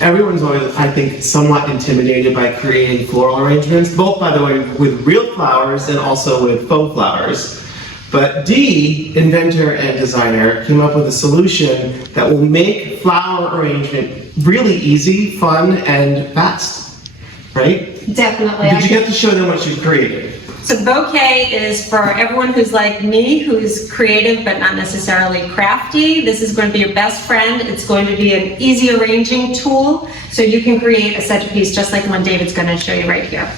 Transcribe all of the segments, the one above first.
everyone's always, I think, somewhat intimidated by creating floral arrangements, both, by the way, with real flowers and also with faux flowers. But Dee, inventor and designer, came up with a solution that will make flower arrangement really easy, fun, and fast, right? Definitely. Did you get to show them what you've created? So the bouquet is for everyone who's like me, who's creative but not necessarily crafty. This is going to be your best friend. It's going to be an easy arranging tool, so you can create a centerpiece just like the one David's going to show you right here.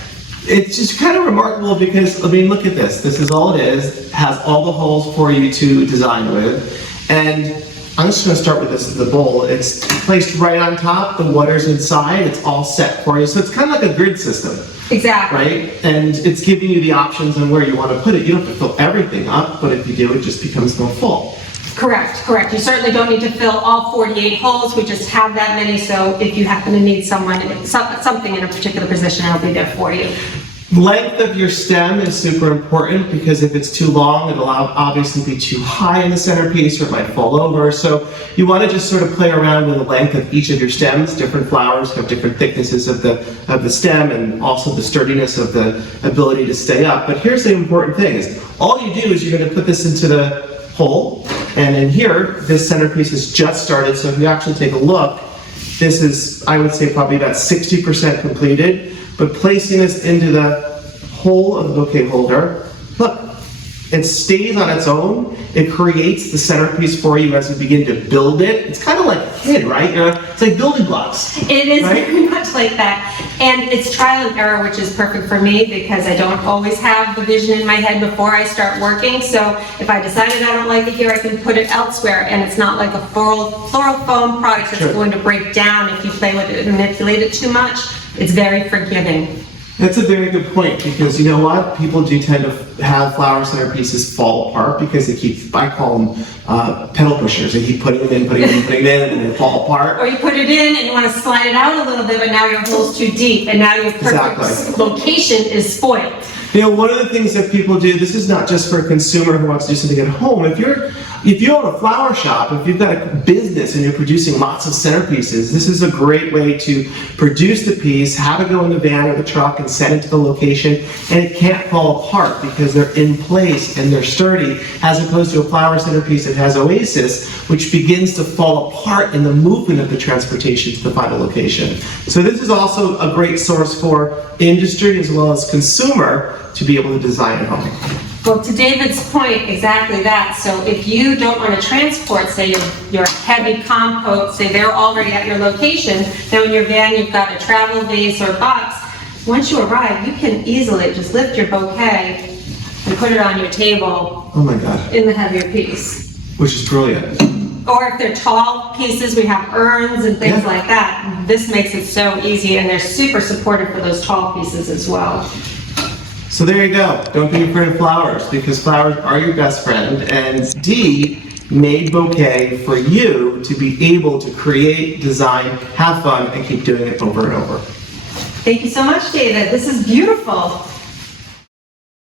It's just kind of remarkable because, I mean, look at this. This is all it is. It has all the holes for you to design with. And I'm just going to start with this, the bowl. It's placed right on top. The water's inside. It's all set for you. So it's kind of like a grid system. Exactly. Right? And it's giving you the options on where you want to put it. You don't have to fill everything up, but if you do, it just becomes more full. Correct. You certainly don't need to fill all 48 holes. We just have that many, so if you happen to need something in a particular position, it'll be there for you. Length of your stem is super important because if it's too long, it'll obviously be too high in the centerpiece or it might fall over. So you want to just sort of play around with the length of each of your stems. Different flowers have different thicknesses of the stem and also the sturdiness of the ability to stay up. But here's the important thing is all you do is you're going to put this into the hole, and in here, this centerpiece is just started. So if you actually take a look, this is, I would say, probably about 60% completed. But placing this into the hole of the bouquet holder, look, it stays on its own. It creates the centerpiece for you as you begin to build it. It's kind of like a kid, right? It's like building blocks. It is right? very much like that. And it's trial and error, which is perfect for me because I don't always have the vision in my head before I start working. So if I decided I don't like it here, I can put it elsewhere. And it's not like a floral foam product that's going to break down if you play with it and manipulate it too much. It's very forgiving. That's a very good point because you know what? People do tend to have flower centerpieces fall apart because they keep, I call them pedal pushers. They keep putting them in, putting them in, and they fall apart. Or you put it in and you want to slide it out a little bit, but now your hole's too deep and now your perfect location is spoiled. You know, one of the things that people do, this is not just for a consumer who wants to do something at home. If you own a flower shop, if you've got a business and you're producing lots of centerpieces, this is a great way to produce the piece, have it go in the van or the truck and send it to the location, and it can't fall apart because they're in place and they're sturdy, as opposed to a flower centerpiece that has oasis, which begins to fall apart in the movement of the transportation to the final location. So this is also a great source for industry as well as consumer to be able to design at home. Well, to David's point, exactly that. So if you don't want to transport, say, your heavy compost, say they're already at your location, now in your van you've got a travel vase or box, once you arrive, you can easily just lift your bouquet and put it on your table. Oh my God. In the heavier piece. Which is brilliant. Or if they're tall pieces, we have urns and things like that. This makes it so easy, and they're super supportive for those tall pieces as well. So there you go. Don't be afraid of flowers because flowers are your best friend. And Dee made bouquet for you to be able to create, design, have fun, and keep doing it over and over. Thank you so much, David. This is beautiful.